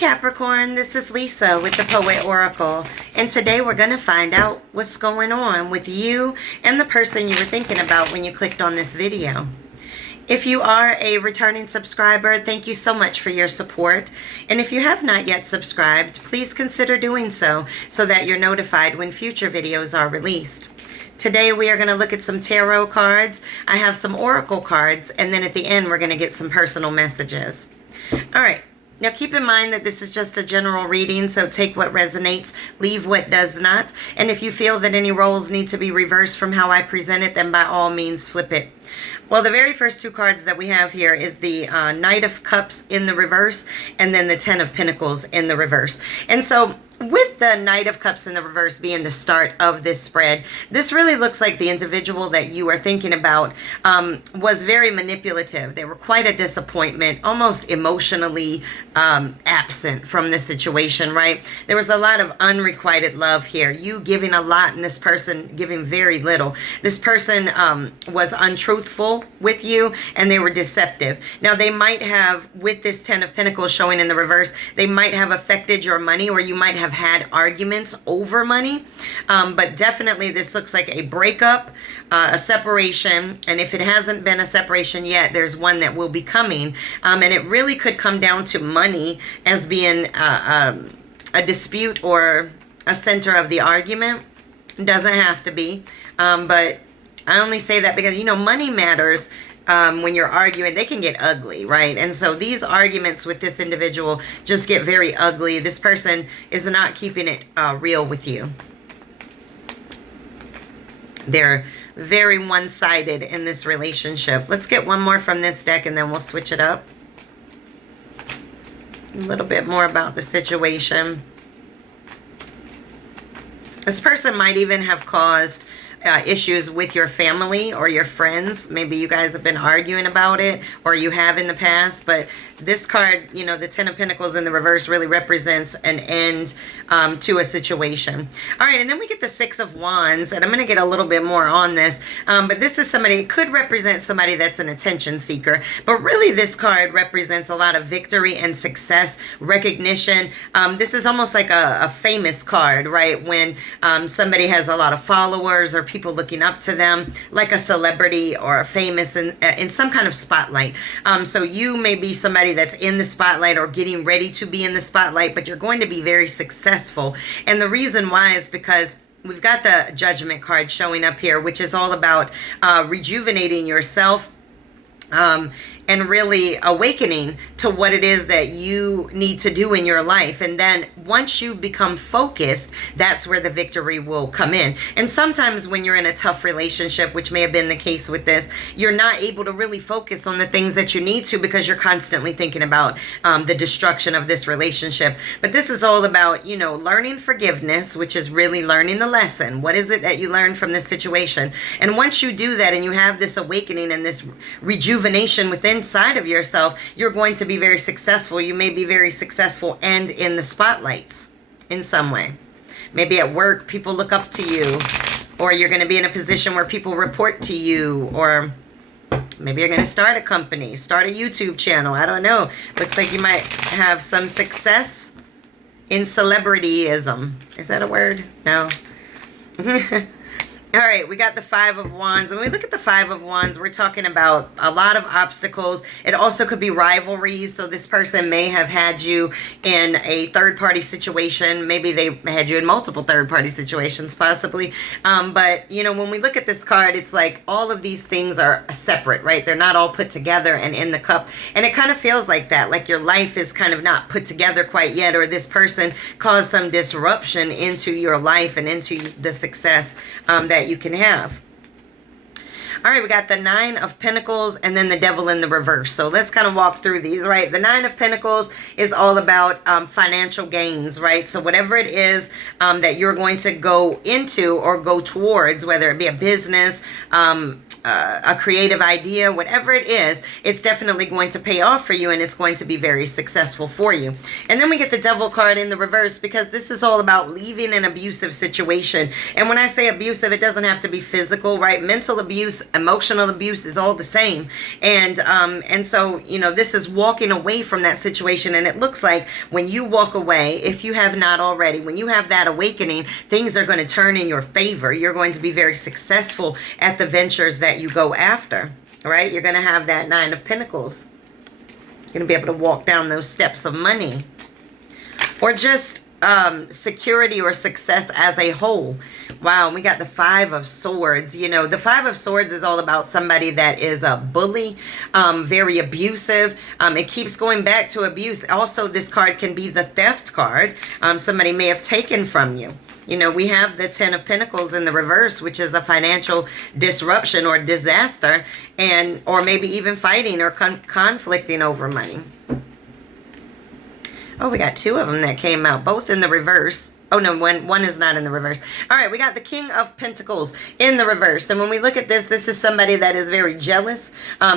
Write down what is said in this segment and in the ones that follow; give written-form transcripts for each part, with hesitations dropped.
Capricorn, this is Lisa with the Poet Oracle, and today we're going to find out what's going on with you and the person you were thinking about when you clicked on this video. If you are a returning subscriber, thank you so much for your support, and if you have not yet subscribed, please consider doing so that you're notified when future videos are released. Today we are going to look at some tarot cards. I have some oracle cards, and then at the end we're going to get some personal messages. All right. Now keep in mind that this is just a general reading, so take what resonates, leave what does not. And if you feel that any roles need to be reversed from how I present it, then by all means flip it. Well, the very first two cards that we have here is the Knight of Cups in the reverse, and then the Ten of Pentacles in the reverse. And so with the Knight of Cups in the reverse being the start of this spread, this really looks like the individual that you are thinking about was very manipulative. They were quite a disappointment, almost emotionally absent from the situation, right? There was a lot of unrequited love here. You giving a lot and this person giving very little. This person was untruthful with you, and they were deceptive. Now, they might have, with this Ten of Pentacles showing in the reverse, they might have affected your money, or you might have had arguments over money, but definitely this looks like a breakup, a separation, and if it hasn't been a separation yet, there's one that will be coming, and it really could come down to money as being a dispute or a center of the argument. It doesn't have to be, but I only say that because, you know, money matters. When you're arguing, they can get ugly, right? And so these arguments with this individual just get very ugly. This person is not keeping it real with you. They're very one-sided in this relationship. Let's get one more from this deck and then we'll switch it up. A little bit more about the situation. This person might even have caused issues with your family or your friends. Maybe you guys have been arguing about it, or you have in the past, but this card, you know, the Ten of Pentacles in the reverse really represents an end to a situation. All right, and then we get the Six of Wands, and I'm going to get a little bit more on this, but this is somebody, it could represent somebody that's an attention seeker, but really this card represents a lot of victory and success, recognition. This is almost like a famous card, right? When somebody has a lot of followers or people looking up to them, like a celebrity or a famous in some kind of spotlight. So you may be somebody that's in the spotlight or getting ready to be in the spotlight, but you're going to be very successful. And the reason why is because we've got the Judgment card showing up here, which is all about rejuvenating yourself, and really awakening to what it is that you need to do in your life. And then once you become focused, that's where the victory will come in. And sometimes when you're in a tough relationship, which may have been the case with this, you're not able to really focus on the things that you need to because you're constantly thinking about the destruction of this relationship. But this is all about, you know, learning forgiveness, which is really learning the lesson. What is it that you learned from this situation? And once you do that and you have this awakening and this rejuvenation within inside of yourself, you're going to be very successful. You may be very successful and in the spotlight in some way. Maybe at work, people look up to you, or you're going to be in a position where people report to you, or maybe you're going to start a company, start a YouTube channel. I don't know. Looks like you might have some success in celebrityism. Is that a word? No. All right, we got the Five of Wands. When we look at the Five of Wands, we're talking about a lot of obstacles. It also could be rivalries. So this person may have had you in a third-party situation. Maybe they had you in multiple third-party situations, possibly. But, you know, when we look at this card, it's like all of these things are separate, right? They're not all put together and in the cup. And it kind of feels like that, like your life is kind of not put together quite yet, or this person caused some disruption into your life and into the success that you can have. All right, we got the Nine of Pentacles and then the Devil in the reverse. So let's kind of walk through these, right? The Nine of Pentacles is all about financial gains, right? So whatever it is that you're going to go into or go towards, whether it be a business, a creative idea, whatever it is, it's definitely going to pay off for you, and it's going to be very successful for you. And then we get the Devil card in the reverse, because this is all about leaving an abusive situation. And when I say abusive, it doesn't have to be physical, right? Mental abuse emotional abuse is all the same. And so, you know, this is walking away from that situation. And it looks like when you walk away, if you have not already, when you have that awakening, things are going to turn in your favor. You're going to be very successful at the ventures that you go after, right? You're going to have that Nine of Pentacles. You're going to be able to walk down those steps of money, or just security or success as a whole. Wow, we got the Five of Swords. You know, the Five of Swords is all about somebody that is a bully, very abusive. It keeps going back to abuse. Also, this card can be the theft card. Somebody may have taken from you. You know, we have the Ten of Pentacles in the reverse, which is a financial disruption or disaster, and or maybe even fighting or conflicting over money. Oh, we got two of them that came out, both in the reverse. Oh, no, one is not in the reverse. All right, we got the King of Pentacles in the reverse. And when we look at this, this is somebody that is very jealous.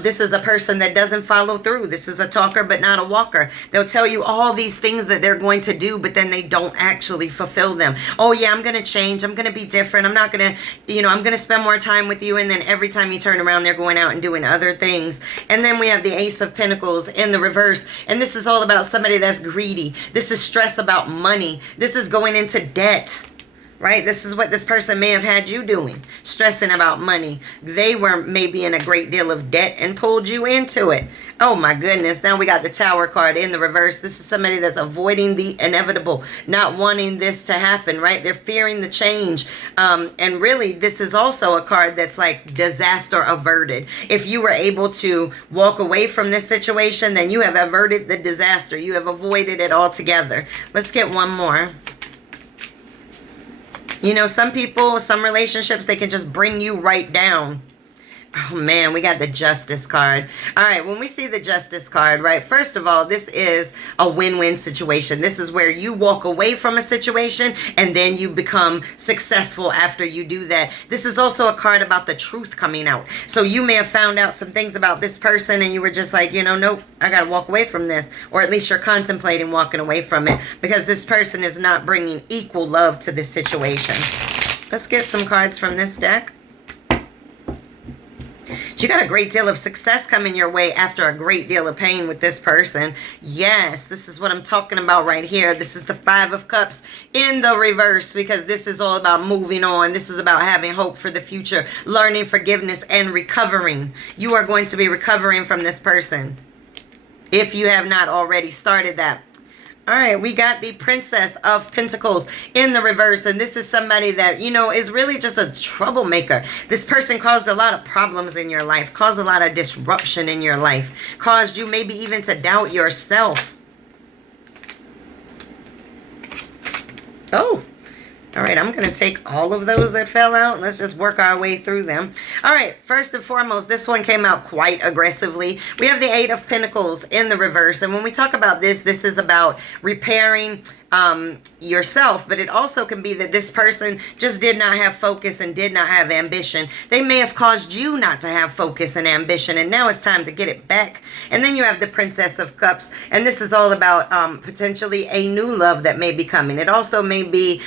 This is a person that doesn't follow through. This is a talker, but not a walker. They'll tell you all these things that they're going to do, but then they don't actually fulfill them. Oh, yeah, I'm going to change. I'm going to be different. I'm not going to, you know, I'm going to spend more time with you. And then every time you turn around, they're going out and doing other things. And then we have the Ace of Pentacles in the reverse. And this is all about somebody that's greedy. This is stress about money. This is going into debt, right? This is what this person may have had you doing, stressing about money. They were maybe in a great deal of debt and pulled you into it. Oh my goodness. Now we got the Tower card in the reverse. This is somebody that's avoiding the inevitable, not wanting this to happen, right? They're fearing the change. And really, this is also a card that's like disaster averted. If you were able to walk away from this situation, then you have averted the disaster. You have avoided it altogether. Let's get one more. You know, some people, some relationships, they can just bring you right down. Oh, man, we got the Justice card. All right, when we see the Justice card, right, first of all, this is a win-win situation. This is where you walk away from a situation and then you become successful after you do that. This is also a card about the truth coming out. So you may have found out some things about this person and you were just like, you know, nope, I got to walk away from this. Or at least you're contemplating walking away from it because this person is not bringing equal love to this situation. Let's get some cards from this deck. You got a great deal of success coming your way after a great deal of pain with this person. Yes, this is what I'm talking about right here. This is the Five of Cups in the reverse because this is all about moving on. This is about having hope for the future, learning forgiveness and recovering. You are going to be recovering from this person if you have not already started that. All right, we got the Princess of Pentacles in the reverse. And this is somebody that, you know, is really just a troublemaker. This person caused a lot of problems in your life, caused a lot of disruption in your life, caused you maybe even to doubt yourself. Oh. All right, I'm going to take all of those that fell out. Let's just work our way through them. All right, first and foremost, this one came out quite aggressively. We have the Eight of Pentacles in the reverse. And when we talk about this, this is about repairing yourself, but it also can be that this person just did not have focus and did not have ambition. They may have caused you not to have focus and ambition, and now it's time to get it back. And then you have the Princess of Cups, and this is all about potentially a new love that may be coming. It also may be,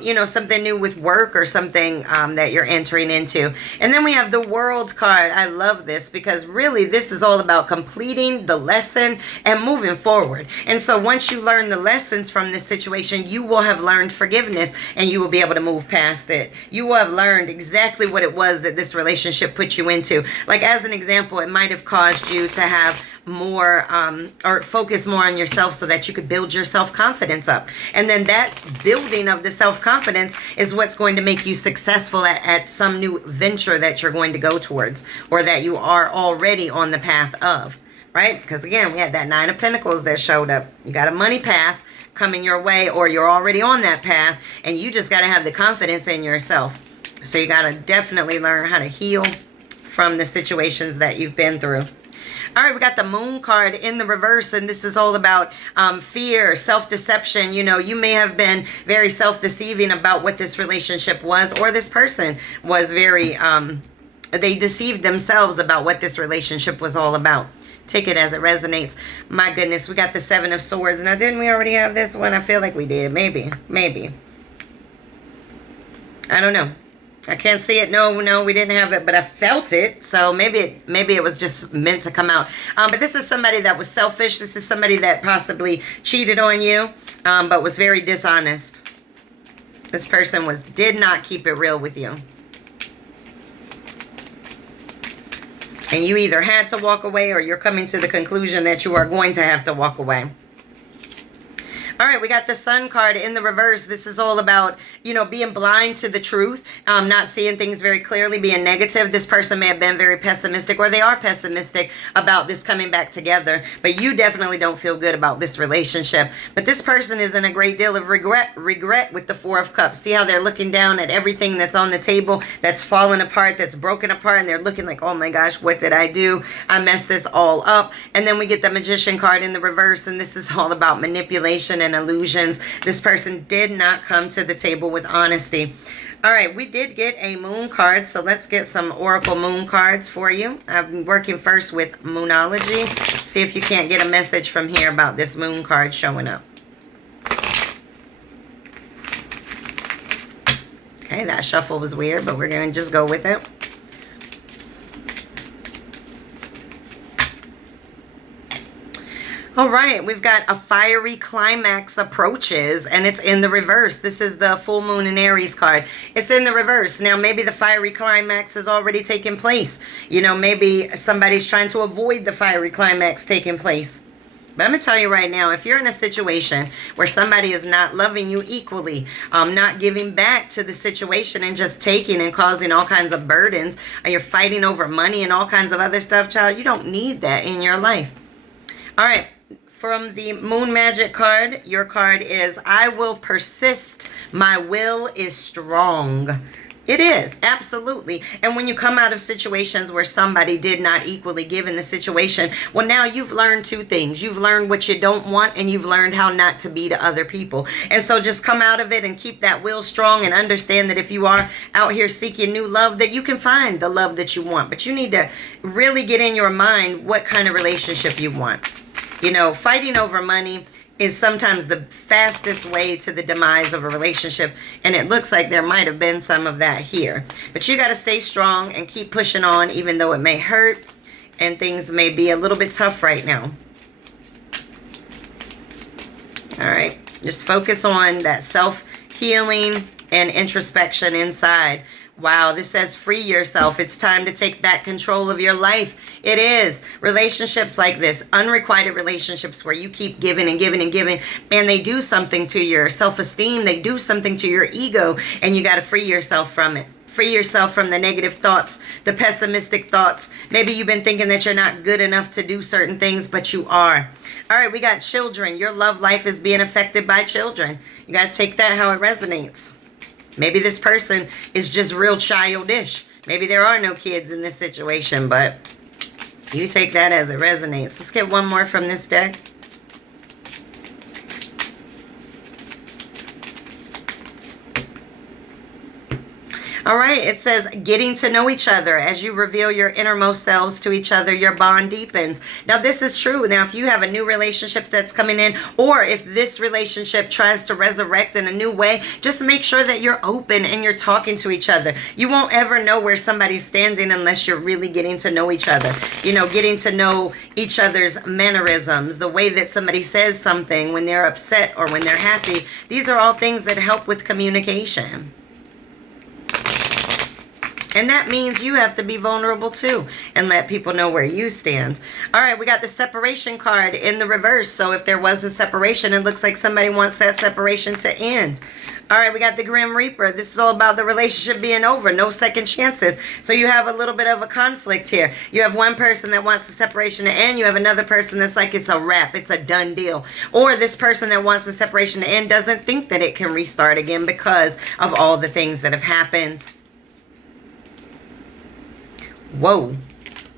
you know, something new with work or something that you're entering into. And then we have the World card. I love this because really this is all about completing the lesson and moving forward. And so once you learn the lessons from this situation, you will have learned forgiveness and you will be able to move past it. You will have learned exactly what it was that this relationship put you into. Like as an example, it might have caused you to have more or focus more on yourself so that you could build your self-confidence up. And then that building of the self-confidence is what's going to make you successful at some new venture that you're going to go towards or that you are already on the path of, right? Because again, we had that Nine of Pentacles that showed up. You got a money path coming your way, or you're already on that path, and you just got to have the confidence in yourself. So you got to definitely learn how to heal from the situations that you've been through. All right, we got the Moon card in the reverse, and this is all about fear, self-deception. You know, you may have been very self-deceiving about what this relationship was, or this person was very, they deceived themselves about what this relationship was all about. Take it as it resonates. My goodness, we got the Seven of Swords. Now, didn't we already have this one? I feel like we did. Maybe. I don't know. I can't see it. No, we didn't have it, but I felt it. So maybe it was just meant to come out. But this is somebody that was selfish. This is somebody that possibly cheated on you, but was very dishonest. This person did not keep it real with you. And you either had to walk away or you're coming to the conclusion that you are going to have to walk away. All right, we got the Sun card in the reverse. This is all about, you know, being blind to the truth, not seeing things very clearly, being negative. This person may have been very pessimistic, or they are pessimistic about this coming back together. But you definitely don't feel good about this relationship. But this person is in a great deal of regret with the Four of Cups. See how they're looking down at everything that's on the table, that's fallen apart, that's broken apart, and they're looking like, oh my gosh, what did I do? I messed this all up. And then we get the Magician card in the reverse, and this is all about manipulation and illusions. This person did not come to the table with honesty. All right, we did get a Moon card, so let's get some Oracle Moon cards for you. I've been working first with Moonology. See if you can't get a message from here about this Moon card showing up. Okay, that shuffle was weird, but we're going to just go with it. All right, we've got a fiery climax approaches, and it's in the reverse. This is the full moon in Aries card. It's in the reverse. Now, maybe the fiery climax has already taken place. You know, maybe somebody's trying to avoid the fiery climax taking place. But I'm going to tell you right now, if you're in a situation where somebody is not loving you equally, not giving back to the situation and just taking and causing all kinds of burdens, and you're fighting over money and all kinds of other stuff, child, you don't need that in your life. All right. From the Moon Magic card, your card is, I will persist. My will is strong. It is, absolutely. And when you come out of situations where somebody did not equally give in the situation, well, now you've learned two things. You've learned what you don't want, and you've learned how not to be to other people. And so just come out of it and keep that will strong, and understand that if you are out here seeking new love, that you can find the love that you want. But you need to really get in your mind what kind of relationship you want. You know, fighting over money is sometimes the fastest way to the demise of a relationship. And it looks like there might have been some of that here. But you got to stay strong and keep pushing on, even though it may hurt and things may be a little bit tough right now. All right. Just focus on that self-healing and introspection inside. Wow, this says free yourself. It's time to take back control of your life. It is. Relationships like this, unrequited relationships where you keep giving and giving and giving, and they do something to your self-esteem. They do something to your ego, and you got to free yourself from it. Free yourself from the negative thoughts, the pessimistic thoughts. Maybe you've been thinking that you're not good enough to do certain things, but you are. All right, we got children. Your love life is being affected by children. You got to take that how it resonates. Maybe this person is just real childish. Maybe there are no kids in this situation, but you take that as it resonates. Let's get one more from this deck. All right, it says getting to know each other. As you reveal your innermost selves to each other, your bond deepens. Now, this is true. Now, if you have a new relationship that's coming in, or if this relationship tries to resurrect in a new way, just make sure that you're open and you're talking to each other. You won't ever know where somebody's standing unless you're really getting to know each other. You know, getting to know each other's mannerisms, the way that somebody says something when they're upset or when they're happy. These are all things that help with communication. And that means you have to be vulnerable too and let people know where you stand. All right, we got the separation card in the reverse. So if there was a separation, it looks like somebody wants that separation to end. All right, we got the Grim Reaper. This is all about the relationship being over. No second chances. So you have a little bit of a conflict here. You have one person that wants the separation to end. You have another person that's like it's a wrap. It's a done deal. Or this person that wants the separation to end doesn't think that it can restart again because of all the things that have happened. Whoa,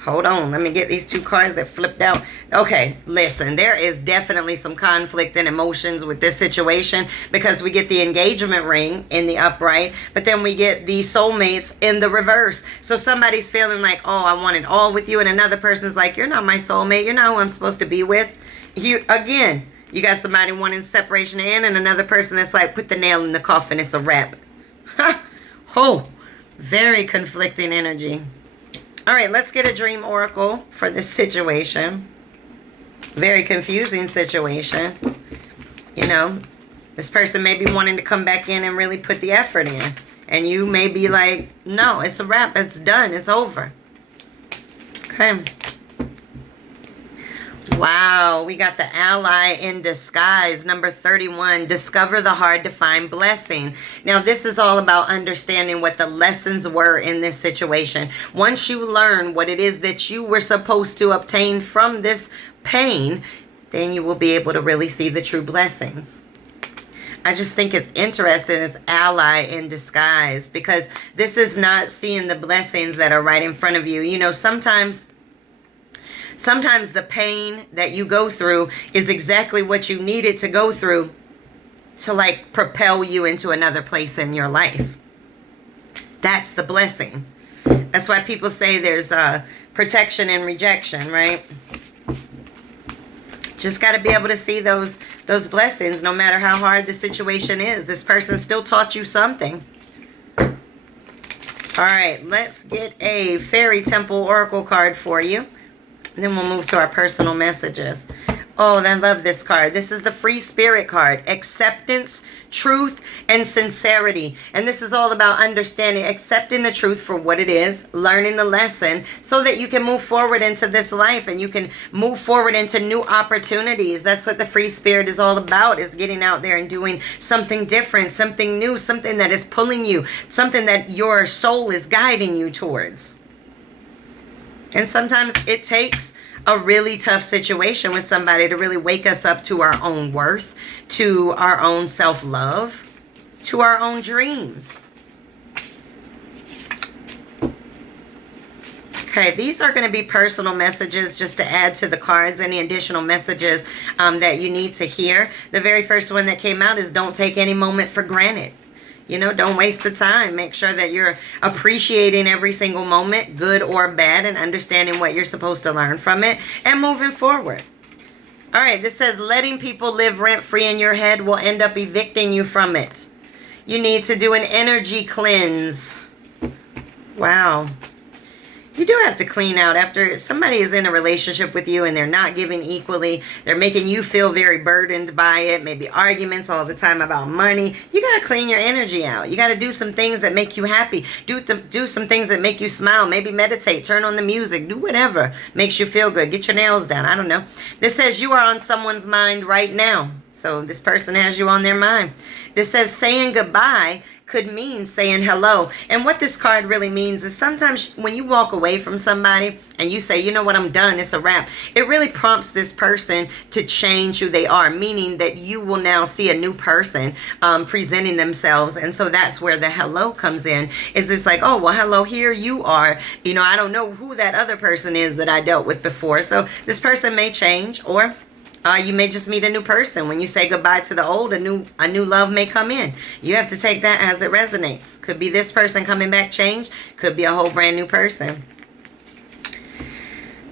hold on. Let me get these two cards that flipped out. Okay, listen, there is definitely some conflict and emotions with this situation because we get the engagement ring in the upright, but then we get the soulmates in the reverse. So somebody's feeling like, oh, I want it all with you, and another person's like, you're not my soulmate. You're not who I'm supposed to be with. You got somebody wanting separation to end, and another person that's like, put the nail in the coffin. It's a wrap. Oh. Very conflicting energy. All right, let's get a dream oracle for this situation. Very confusing situation. You know, this person may be wanting to come back in and really put the effort in. And you may be like, no, it's a wrap. It's done. It's over. Okay. Wow, we got the ally in disguise, number 31. Discover the hard to find blessing. Now, this is all about understanding what the lessons were in this situation. Once you learn what it is that you were supposed to obtain from this pain, then you will be able to really see the true blessings. I just think it's interesting, this ally in disguise, because this is not seeing the blessings that are right in front of you. You know, sometimes the pain that you go through is exactly what you needed to go through to like propel you into another place in your life. That's the blessing. That's why people say there's protection and rejection, right? Just got to be able to see those blessings no matter how hard the situation is. This person still taught you something. All right, let's get a Fairy Temple Oracle card for you. And then we'll move to our personal messages. Oh, I love this card. This is the Free Spirit card. Acceptance, truth, and sincerity. And this is all about understanding, accepting the truth for what it is, learning the lesson, so that you can move forward into this life and you can move forward into new opportunities. That's what the Free Spirit is all about, is getting out there and doing something different, something new, something that is pulling you, something that your soul is guiding you towards. And sometimes it takes a really tough situation with somebody to really wake us up to our own worth, to our own self-love, to our own dreams. Okay, these are going to be personal messages just to add to the cards, any additional messages that you need to hear. The very first one that came out is don't take any moment for granted. You know, don't waste the time. Make sure that you're appreciating every single moment, good or bad, and understanding what you're supposed to learn from it and moving forward. All right, this says letting people live rent-free in your head will end up evicting you from it. You need to do an energy cleanse. Wow. You do have to clean out after somebody is in a relationship with you and they're not giving equally. They're making you feel very burdened by it. Maybe arguments all the time about money. You got to clean your energy out. You got to do some things that make you happy. Do some things that make you smile. Maybe meditate. Turn on the music. Do whatever makes you feel good. Get your nails done. I don't know. This says you are on someone's mind right now. So this person has you on their mind. This says saying goodbye could mean saying hello. And what this card really means is sometimes when you walk away from somebody and you say, you know what, I'm done, it's a wrap, it really prompts this person to change who they are, meaning that you will now see a new person presenting themselves. And so that's where the hello comes in. Is it's like, oh, well, hello, here you are. You know, I don't know who that other person is that I dealt with before. So this person may change, or you may just meet a new person. When you say goodbye to the old, a new love may come in. You have to take that as it resonates. Could be this person coming back changed. Could be a whole brand new person.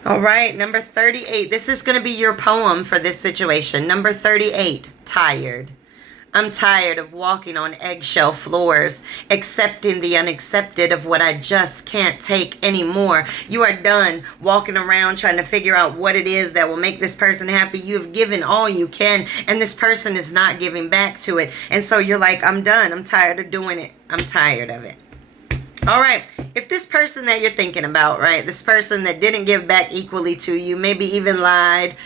All right, number 38. This is going to be your poem for this situation. Number 38, tired. I'm tired of walking on eggshell floors, accepting the unaccepted of what I just can't take anymore. You are done walking around trying to figure out what it is that will make this person happy. You have given all you can, and this person is not giving back to it. And so you're like, I'm done. I'm tired of doing it. I'm tired of it. All right, if this person that you're thinking about, right, this person that didn't give back equally to you, maybe even lied,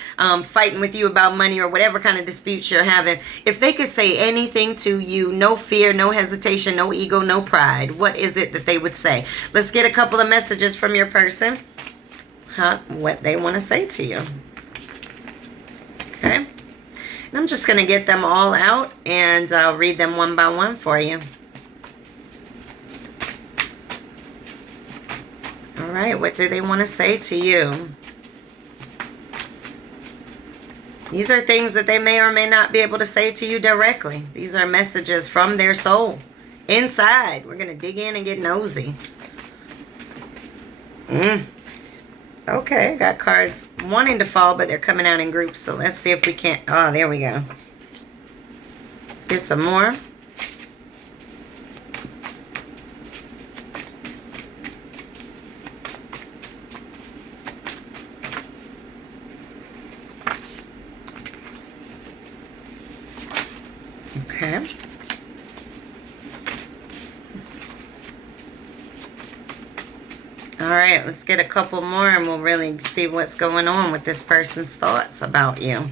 fighting with you about money or whatever kind of disputes you're having, if they could say anything to you, no fear, no hesitation, no ego, no pride, what is it that they would say? Let's get a couple of messages from your person, what they want to say to you. Okay, and I'm just going to get them all out and I'll read them one by one for you. All right, what do they want to say to you? These are things that they may or may not be able to say to you directly. These are messages from their soul. Inside, we're going to dig in and get nosy. Okay, got cards wanting to fall, but they're coming out in groups. So let's see if we can't. Oh, there we go. Get some more. Okay. All right, let's get a couple more and we'll really see what's going on with this person's thoughts about you.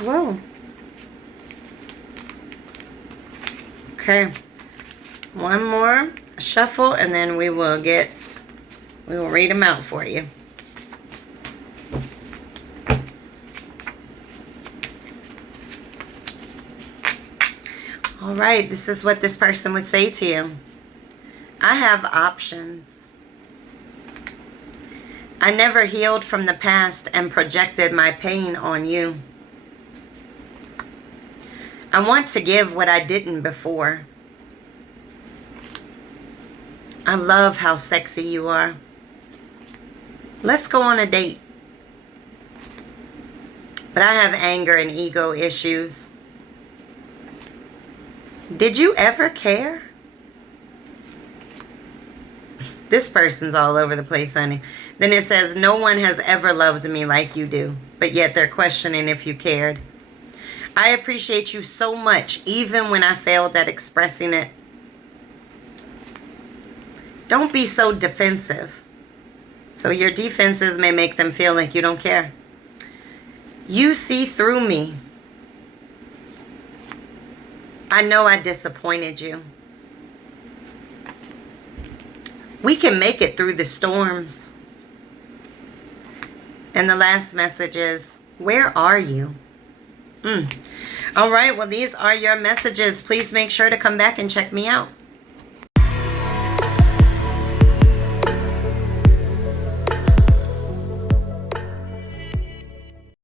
Whoa. Okay. One more shuffle and then we will read them out for you. All right, this is what this person would say to you. I have options. I never healed from the past and projected my pain on you. I want to give what I didn't before. I love how sexy you are. Let's go on a date. But I have anger and ego issues. Did you ever care? This person's all over the place, honey. Then it says, no one has ever loved me like you do, but yet they're questioning if you cared. I appreciate you so much, even when I failed at expressing it. Don't be so defensive. So your defenses may make them feel like you don't care. You see through me. I know I disappointed you. We can make it through the storms. And the last message is, where are you? All right, well, these are your messages. Please make sure to come back and check me out.